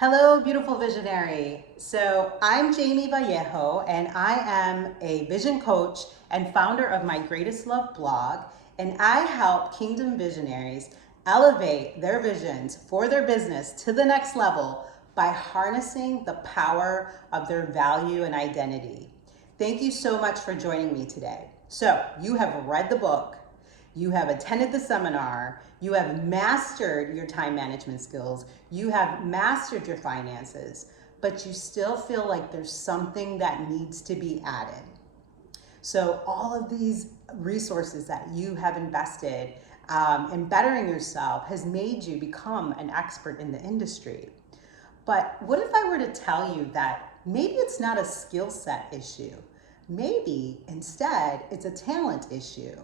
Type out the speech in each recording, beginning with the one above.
Hello, beautiful visionary. So I'm Jamie Vallejo, and I am a vision coach and founder of My Greatest Love blog. And I help Kingdom visionaries elevate their visions for their business to the next level by harnessing the power of their value and identity. Thank you so much for joining me today. So you have read the book, you have attended the seminar, you have mastered your time management skills, you have mastered your finances, but you still feel like there's something that needs to be added. So all of these resources that you have invested in bettering yourself has made you become an expert in the industry. But what if I were to tell you that maybe it's not a skill set issue? Maybe instead it's a talent issue.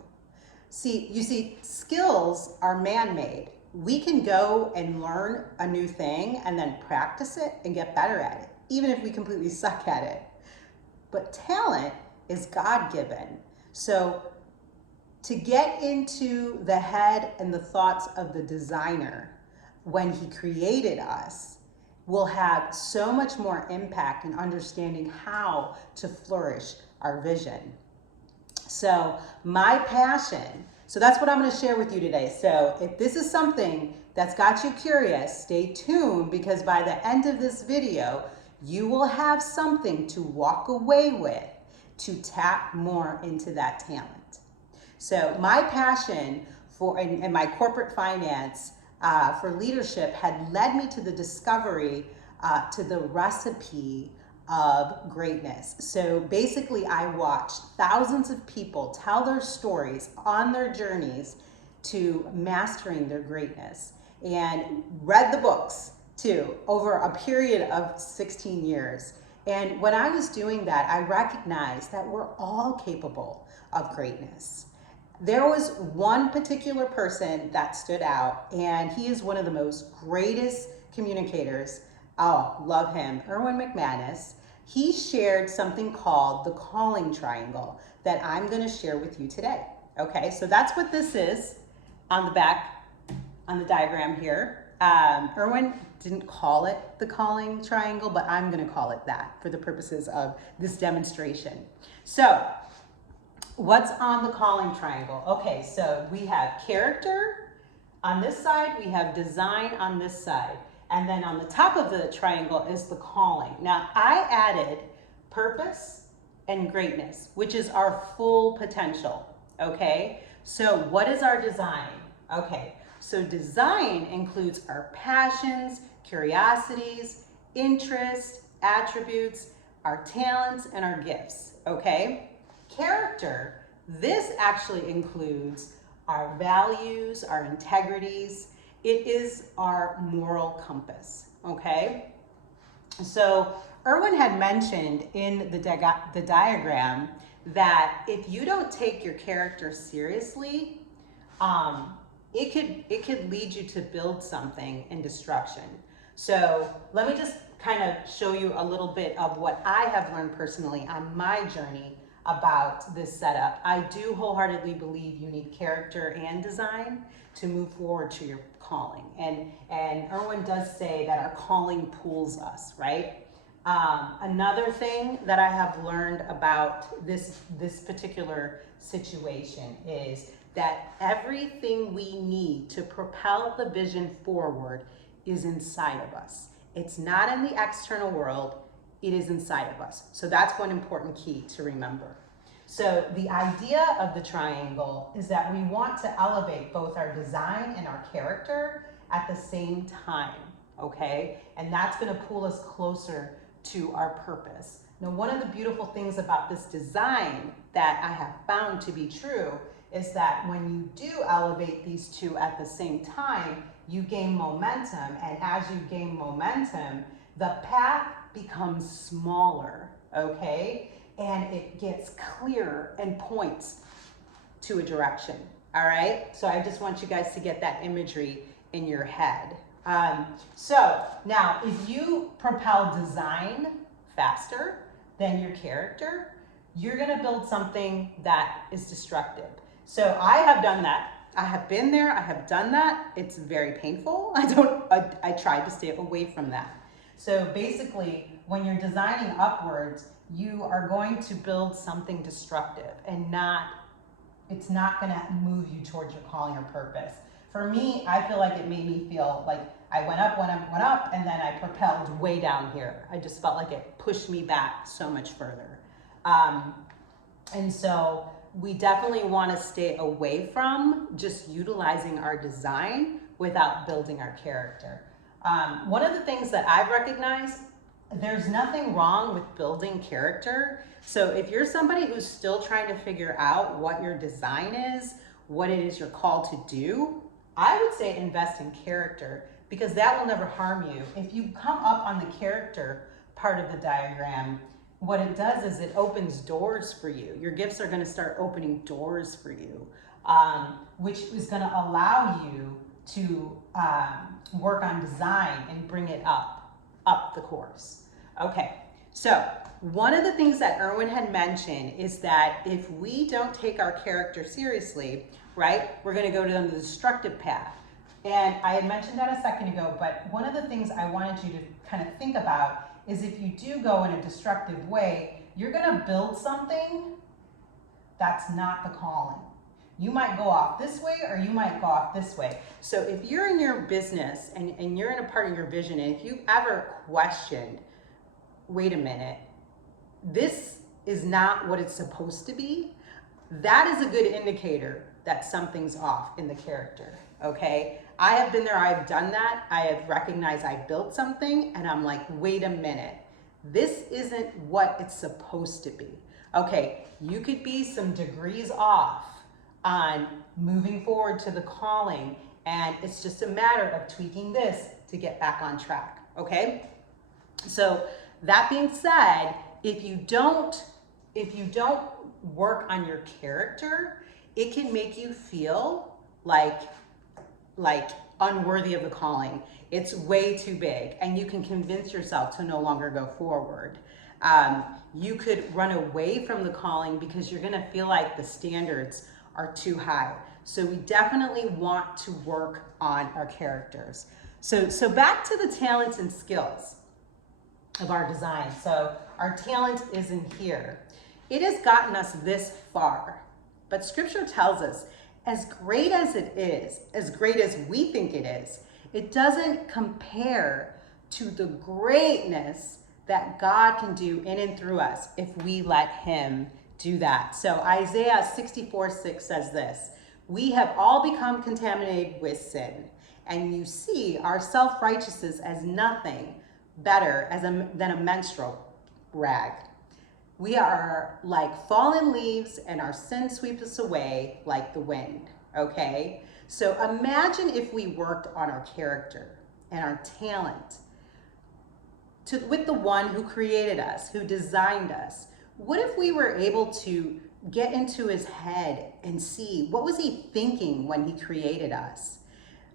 You see, skills are man-made. We can go and learn a new thing and then practice it and get better at it, even if we completely suck at it. But talent is God-given. So to get into the head and the thoughts of the designer when he created us will have so much more impact in understanding how to flourish our vision. So my passion, so that's what I'm going to share with you today. So if this is something that's got you curious, stay tuned, because by the end of this video, you will have something to walk away with to tap more into that talent. So my passion for and my corporate finance for leadership had led me to the discovery to the recipe of greatness. So basically I watched thousands of people tell their stories on their journeys to mastering their greatness, and read the books too over a period of 16 years. And when I was doing that, I recognized that we're all capable of greatness. There was one particular person that stood out, and he is one of the most greatest communicators. Oh, love him, Erwin McManus. He shared something called the calling triangle that I'm going to share with you today. Okay, so that's what this is on the back, on the diagram here. Erwin didn't call it the calling triangle, but I'm going to call it that for the purposes of this demonstration. So what's on the calling triangle? Okay, so we have character on this side, we have design on this side, and then on the top of the triangle is the calling. Now, I added purpose and greatness, which is our full potential, okay? So what is our design? Okay, so design includes our passions, curiosities, interests, attributes, our talents, and our gifts, okay? Character, this actually includes our values, our integrities. It is our moral compass, okay? So Erwin had mentioned in the diagram that if you don't take your character seriously, it could lead you to build something in destruction. So let me just kind of show you a little bit of what I have learned personally on my journey about this setup. I do wholeheartedly believe you need character and design to move forward to your calling. And Erwin does say that our calling pulls us, right? Another thing that I have learned about this particular situation is that everything we need to propel the vision forward is inside of us. It's not in the external world, it is inside of us. So that's one important key to remember. So the idea of the triangle is that we want to elevate both our design and our character at the same time, okay? And that's gonna pull us closer to our purpose. Now, one of the beautiful things about this design that I have found to be true is that when you do elevate these two at the same time, you gain momentum, and as you gain momentum, the path becomes smaller, okay? And it gets clearer and points to a direction, all right? So I just want you guys to get that imagery in your head. So now, if you propel design faster than your character, you're gonna build something that is destructive. So I have done that. I have been there, I have done that. It's very painful. I tried to stay away from that. So basically, when you're designing upwards, you are going to build something destructive and it's not going to move you towards your calling or purpose. For me, I feel like it made me feel like I went up, and then I propelled way down here. I just felt like it pushed me back so much further. And so we definitely want to stay away from just utilizing our design without building our character. One of the things that I've recognized, there's nothing wrong with building character. So if you're somebody who's still trying to figure out what your design is, what it is you're called to do, I would say invest in character, because that will never harm you. If you come up on the character part of the diagram, what it does is it opens doors for you. Your gifts are going to start opening doors for you, which is going to allow you to work on design and bring it up the course. Okay, so one of the things that Erwin had mentioned is that if we don't take our character seriously, right, we're going to go down the destructive path. And I had mentioned that a second ago, but one of the things I wanted you to kind of think about is if you do go in a destructive way, you're going to build something that's not the calling. You might go off this way or you might go off this way. So if you're in your business and you're in a part of your vision, and if you ever questioned, wait a minute, this is not what it's supposed to be, that is a good indicator that something's off in the character, okay? I have been there, I've done that. I have recognized I built something and I'm like, wait a minute, this isn't what it's supposed to be. Okay, you could be some degrees off on moving forward to the calling, and it's just a matter of tweaking this to get back on track, okay? So that being said, if you don't work on your character, it can make you feel like unworthy of the calling. It's way too big, and you can convince yourself to no longer go forward. You could run away from the calling because you're gonna feel like the standards are too high. So we definitely want to work on our characters. So back to the talents and skills of our design. So our talent is in here. It has gotten us this far, but scripture tells us, as great as it is, as great as we think it is, it doesn't compare to the greatness that God can do in and through us if we let him do that. So Isaiah 64:6 says this: we have all become contaminated with sin, and you see our self-righteousness as nothing better than a menstrual rag. We are like fallen leaves, and our sin sweeps us away like the wind, okay? So imagine if we worked on our character and our talent with the one who created us, who designed us. What if we were able to get into his head and see what was he thinking when he created us?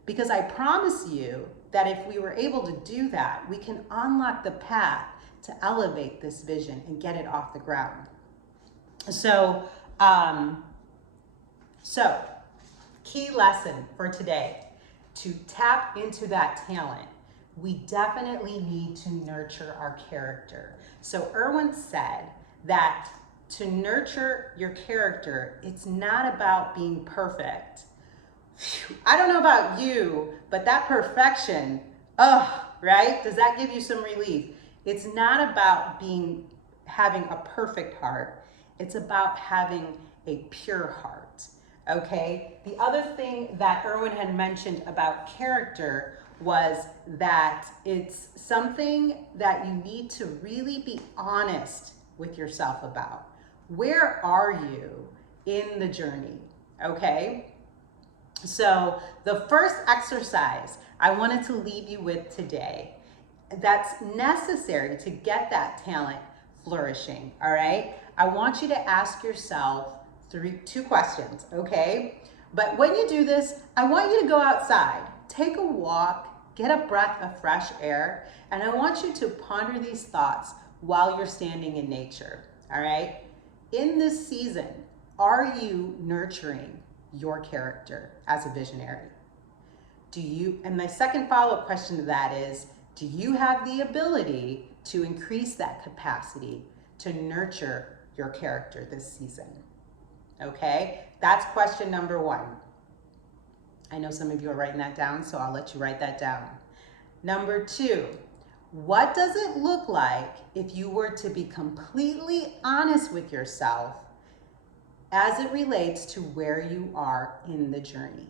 Because I promise you that if we were able to do that, we can unlock the path to elevate this vision and get it off the ground. So key lesson for today, to tap into that talent, we definitely need to nurture our character. So Erwin said that to nurture your character, it's not about being perfect. I don't know about you, but that perfection, right? Does that give you some relief? It's not about having a perfect heart. It's about having a pure heart, okay? The other thing that Erwin had mentioned about character was that it's something that you need to really be honest with yourself about. Where are you in the journey, okay? So the first exercise I wanted to leave you with today that's necessary to get that talent flourishing, all right? I want you to ask yourself two questions, okay? But when you do this, I want you to go outside, take a walk, get a breath of fresh air, and I want you to ponder these thoughts while you're standing in nature, all right? In this season, are you nurturing your character as a visionary? And my second follow-up question to that is, Do you have the ability to increase that capacity to nurture your character this season? Okay, that's question number one. I know some of you are writing that down, so I'll let you write that down. Number two, what does it look like if you were to be completely honest with yourself as it relates to where you are in the journey?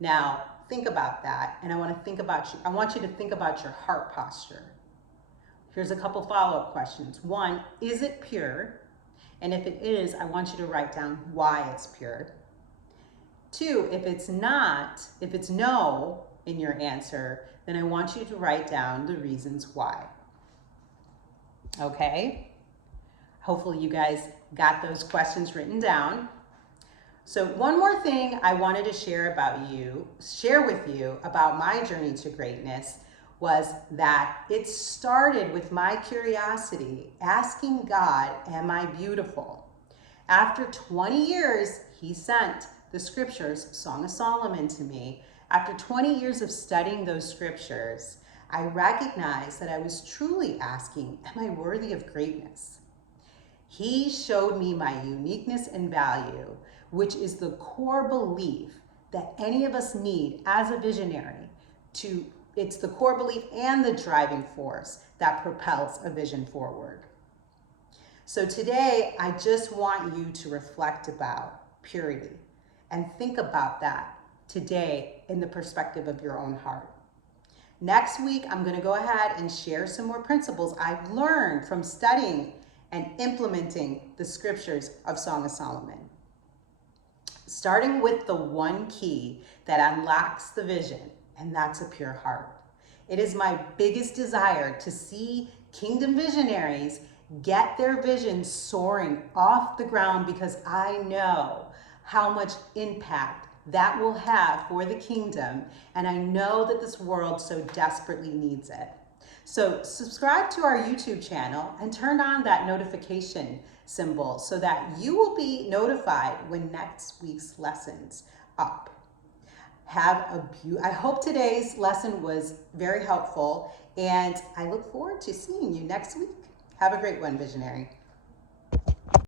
Now, think about that, and I want you to think about your heart posture. Here's a couple follow-up questions. One, is it pure? And if it is, I want you to write down why it's pure. Two, if it's not, if it's no in your answer, then I want you to write down the reasons why. Okay? Hopefully you guys got those questions written down. So one more thing I wanted to share with you about my journey to greatness was that it started with my curiosity, asking God, am I beautiful? After 20 years, he sent the scriptures, Song of Solomon, to me. After 20 years of studying those scriptures, I recognized that I was truly asking, am I worthy of greatness? He showed me my uniqueness and value, which is the core belief that any of us need as a visionary. It's the core belief and the driving force that propels a vision forward. So today, I just want you to reflect about purity and think about that today in the perspective of your own heart. Next week, I'm going to go ahead and share some more principles I've learned from studying and implementing the scriptures of Song of Solomon. Starting with the one key that unlocks the vision, and that's a pure heart. It is my biggest desire to see kingdom visionaries get their vision soaring off the ground, because I know how much impact that will have for the kingdom, and I know that this world so desperately needs it. So subscribe to our YouTube channel and turn on that notification symbol so that you will be notified when next week's lesson's up. I hope today's lesson was very helpful, and I look forward to seeing you next week. Have a great one, visionary.